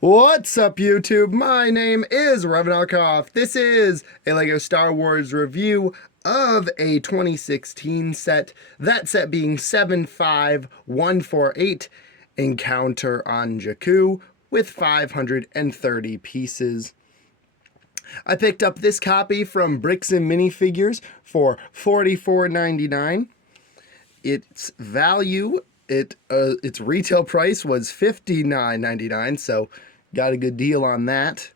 What's up, YouTube? My name is Revanarkoff. This is a LEGO Star Wars review of a 2016 set, that set being 75148, Encounter on Jakku, with 530 pieces. I picked up this copy from Bricks and Minifigures for $44.99. Its value, its retail price was $59.99, so got a good deal on that.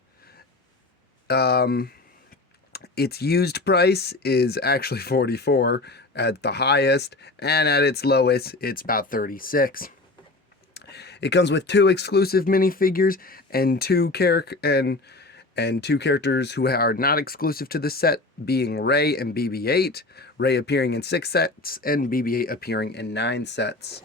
Its used price is actually $44 at the highest, and at its lowest, it's about $36. It comes with two exclusive minifigures and two characters who are not exclusive to the set, being Rey and BB-8. Rey appearing in 6 sets and BB-8 appearing in 9 sets.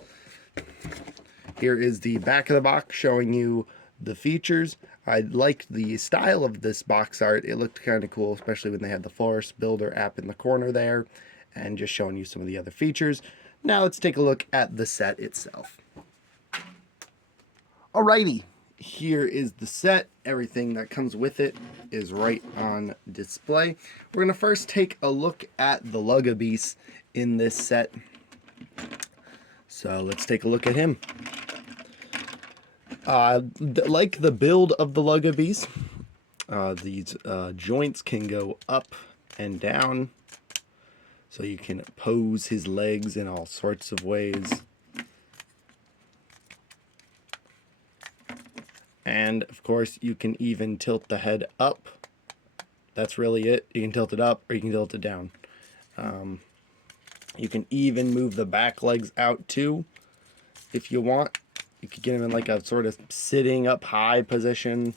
Here is the back of the box showing you the features. I liked the style of this box art. It looked kind of cool, especially when they had the Forest Builder app in the corner there, and just showing you some of the other features. Now let's take a look at the set itself. Alrighty, here is the set. Everything that comes with it is right on display. We're going to first take a look at the Lugabeast in this set. So let's take a look at him. Like the build of the Lugabeast, these joints can go up and down, so you can pose his legs in all sorts of ways. And of course, you can even tilt the head up. That's really it. You can tilt it up or you can tilt it down. You can even move the back legs out too, if you want. You could get him in like a sort of sitting up high position.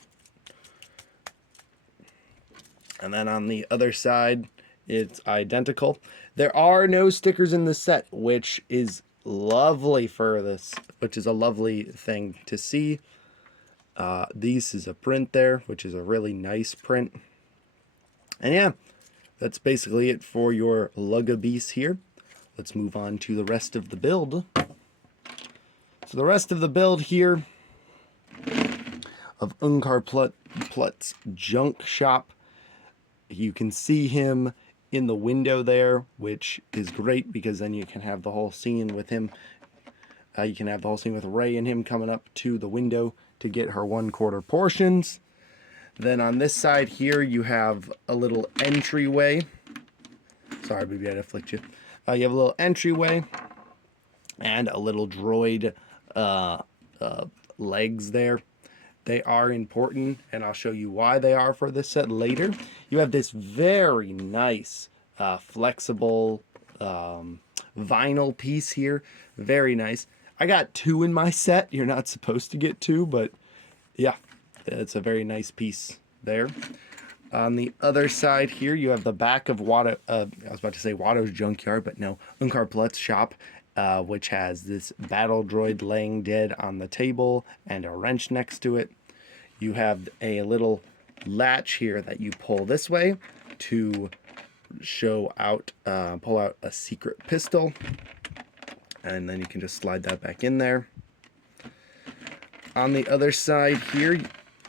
And then on the other side, it's identical. There are no stickers in the set, which is lovely for this, which is a lovely thing to see. This is a print there, which is a really nice print. And yeah, that's basically it for your Lugabeast here. Let's move on to the rest of the build. So the rest of the build here of Unkar Plutt's junk shop. You can see him in the window there, which is great because then you can have the whole scene with him. You can have the whole scene with Rey and him coming up to the window to get her 1/4 portions. Then on this side here, you have a little entryway. Sorry, baby, I had to flick you. You have a little entryway and a little droid legs there. They are important, and I'll show you why they are for this set later. You have this very nice flexible vinyl piece here. Very nice. I got 2 in my set. You're not supposed to get 2, but yeah, it's a very nice piece there. On the other side here, you have the back of Watto, I was about to say Watto's junkyard, but no, Unkar Plutt's shop, which has this battle droid laying dead on the table and a wrench next to it. You have a little latch here that you pull this way to show out, pull out a secret pistol, and then you can just slide that back in there. On the other side here,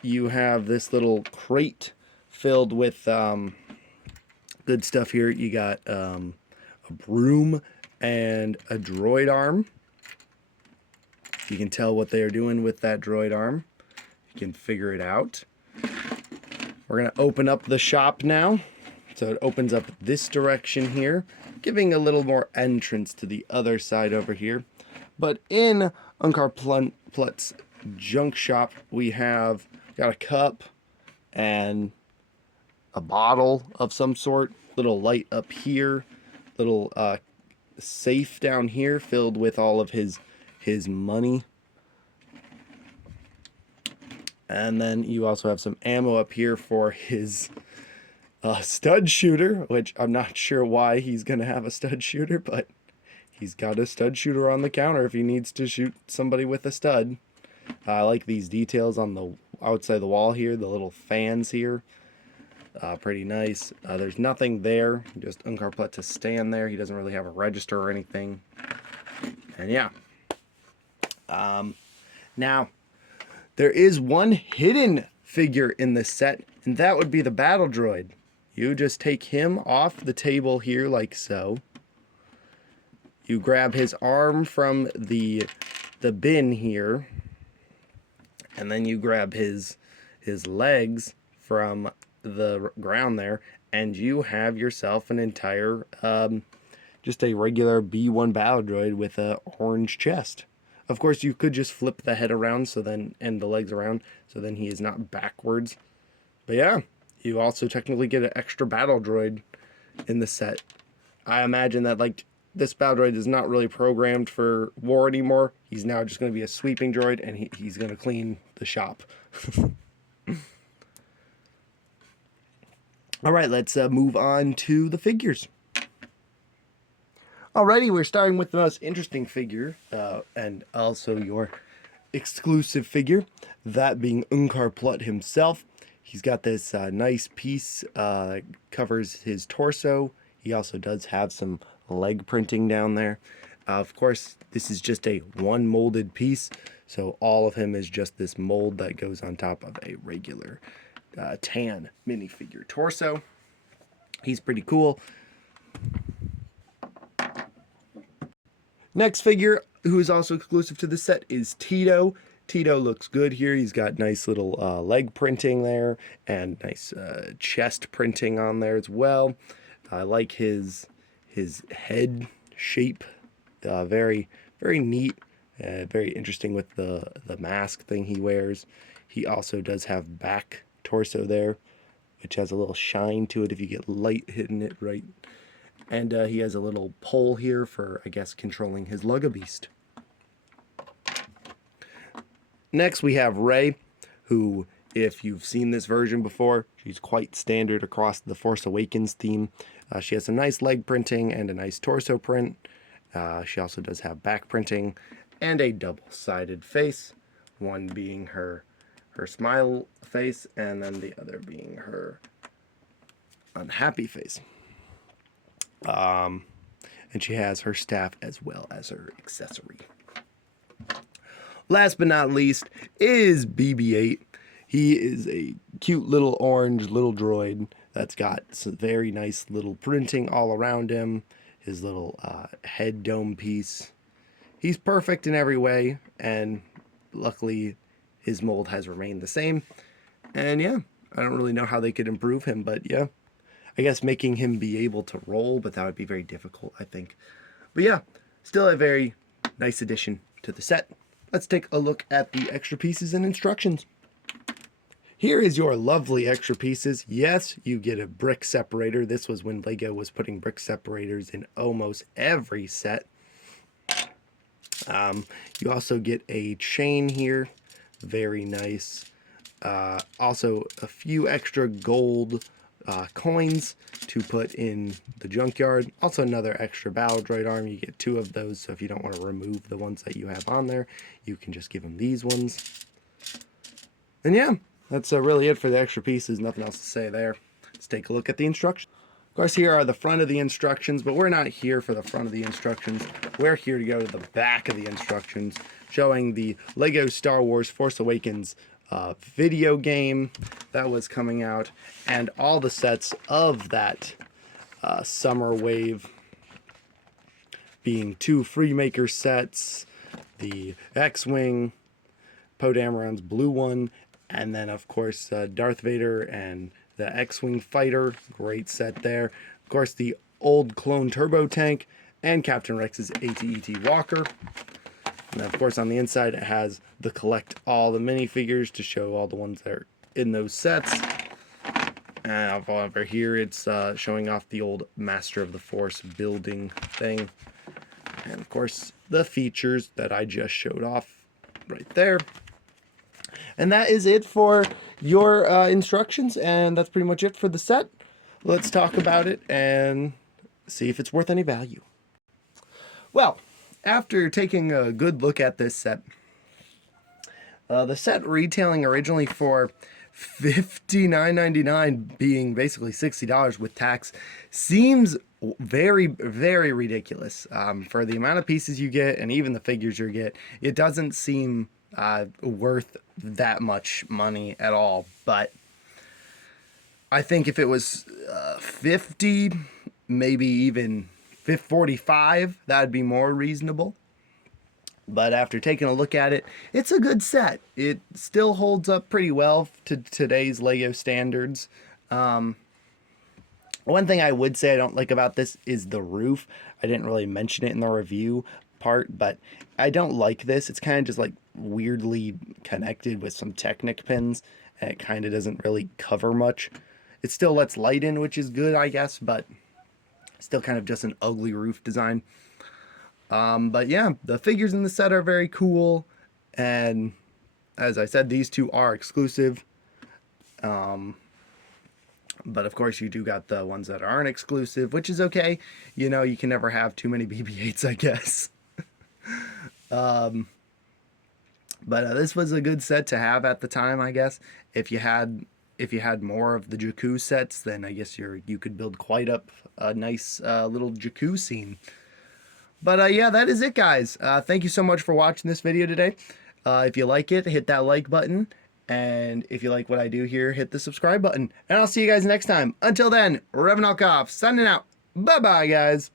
you have this little crate filled with good stuff here. You got a broom and a droid arm. You can tell what they are doing with that droid arm. You can figure it out. We're going to open up the shop now. So it opens up this direction here, giving a little more entrance to the other side over here. But in Unkar Plutt's junk shop, we have got a cup and a bottle of some sort, little light up here, little safe down here filled with all of his money. And then you also have some ammo up here for his stud shooter, which I'm not sure why he's going to have a stud shooter, but he's got a stud shooter on the counter if he needs to shoot somebody with a stud. I like these details on the outside of the wall here, the little fans here. Pretty nice. There's nothing there, just Unkar Plutt to stand there. He doesn't really have a register or anything. And yeah. Now, There is one hidden figure in this set, and that would be the battle droid. You just take him off the table here like so. You grab his arm from the bin here, and then you grab his legs from the ground there, and you have yourself an entire just a regular B1 battle droid with a orange chest. Of course, you could just flip the head around and the legs around, so then he is not backwards. But yeah, you also technically get an extra battle droid in the set. I imagine that like this battle droid is not really programmed for war anymore. He's now just going to be a sweeping droid, and he's going to clean the shop. All right, let's move on to the figures. Alrighty, we're starting with the most interesting figure, and also your exclusive figure, that being Unkar Plutt himself. He's got this nice piece covers his torso. He also does have some leg printing down there. Of course, this is just a one molded piece, so all of him is just this mold that goes on top of a regular tan minifigure torso. He's pretty cool. Next figure, who is also exclusive to the set, is Tito. Tito looks good here. He's got nice little leg printing there and nice chest printing on there as well. I like his head shape. Very, very neat. Very interesting with the mask thing he wears. He also does have back torso there, which has a little shine to it if you get light hitting it right. And he has a little pole here for, I guess, controlling his Lugga-Beast. Next, we have Rey, who, if you've seen this version before, she's quite standard across the Force Awakens theme. She has some nice leg printing and a nice torso print. She also does have back printing and a double-sided face, one being her smile face and then the other being her unhappy face. And she has her staff as well as her accessory. Last but not least is BB-8. He is a cute little orange little droid that's got some very nice little printing all around him. His little head dome piece. He's perfect in every way, and luckily his mold has remained the same. And yeah, I don't really know how they could improve him, but yeah. I guess making him be able to roll, but that would be very difficult, I think. But yeah, still a very nice addition to the set. Let's take a look at the extra pieces and instructions. Here is your lovely extra pieces. Yes, you get a brick separator. This was when Lego was putting brick separators in almost every set. You also get a chain here. Very nice. Also, a few extra gold coins to put in the junkyard. Also another extra battle droid arm. You get 2 of those, so if you don't want to remove the ones that you have on there, you can just give them these ones. And yeah, that's really it for the extra pieces. Nothing else to say there. Let's take a look at the instructions. Of course, here are the front of the instructions, but we're not here for the front of the instructions. We're here to go to the back of the instructions, showing the Lego Star Wars Force Awakens video game that was coming out, and all the sets of that summer wave, being 2 Freemaker sets, the X-Wing, Poe Dameron's blue one, and then of course Darth Vader and the X-Wing fighter, great set there. Of course the old clone turbo tank and Captain Rex's AT-AT Walker. And of course on the inside it has the collect all the minifigures to show all the ones that are in those sets. And over here it's showing off the old Master of the Force building thing. And of course the features that I just showed off right there. And that is it for your instructions, and that's pretty much it for the set. Let's talk about it and see if it's worth any value. Well, after taking a good look at this set, the set retailing originally for $59.99, being basically $60 with tax, seems very, very ridiculous. For the amount of pieces you get and even the figures you get, it doesn't seem worth that much money at all. But I think if it was 50, maybe even 45, that'd be more reasonable. But after taking a look at it, it's a good set. It still holds up pretty well to today's Lego standards. One thing I would say I don't like about this is the roof. I didn't really mention it in the review part, but I don't like this. It's kind of just like weirdly connected with some Technic pins, and it kind of doesn't really cover much. It still lets light in, which is good, I guess, but still kind of just an ugly roof design. But yeah, the figures in the set are very cool, and as I said, these two are exclusive. But of course, you do got the ones that aren't exclusive, which is okay. You know, you can never have too many BB-8s, I guess. But this was a good set to have at the time, I guess. If you had more of the Jakku sets, then I guess you could build quite up a nice little Jakku scene. But yeah, that is it, guys. Thank you so much for watching this video today. If you like it, hit that like button. And if you like what I do here, hit the subscribe button. And I'll see you guys next time. Until then, Revan Alkoff signing out. Bye-bye, guys.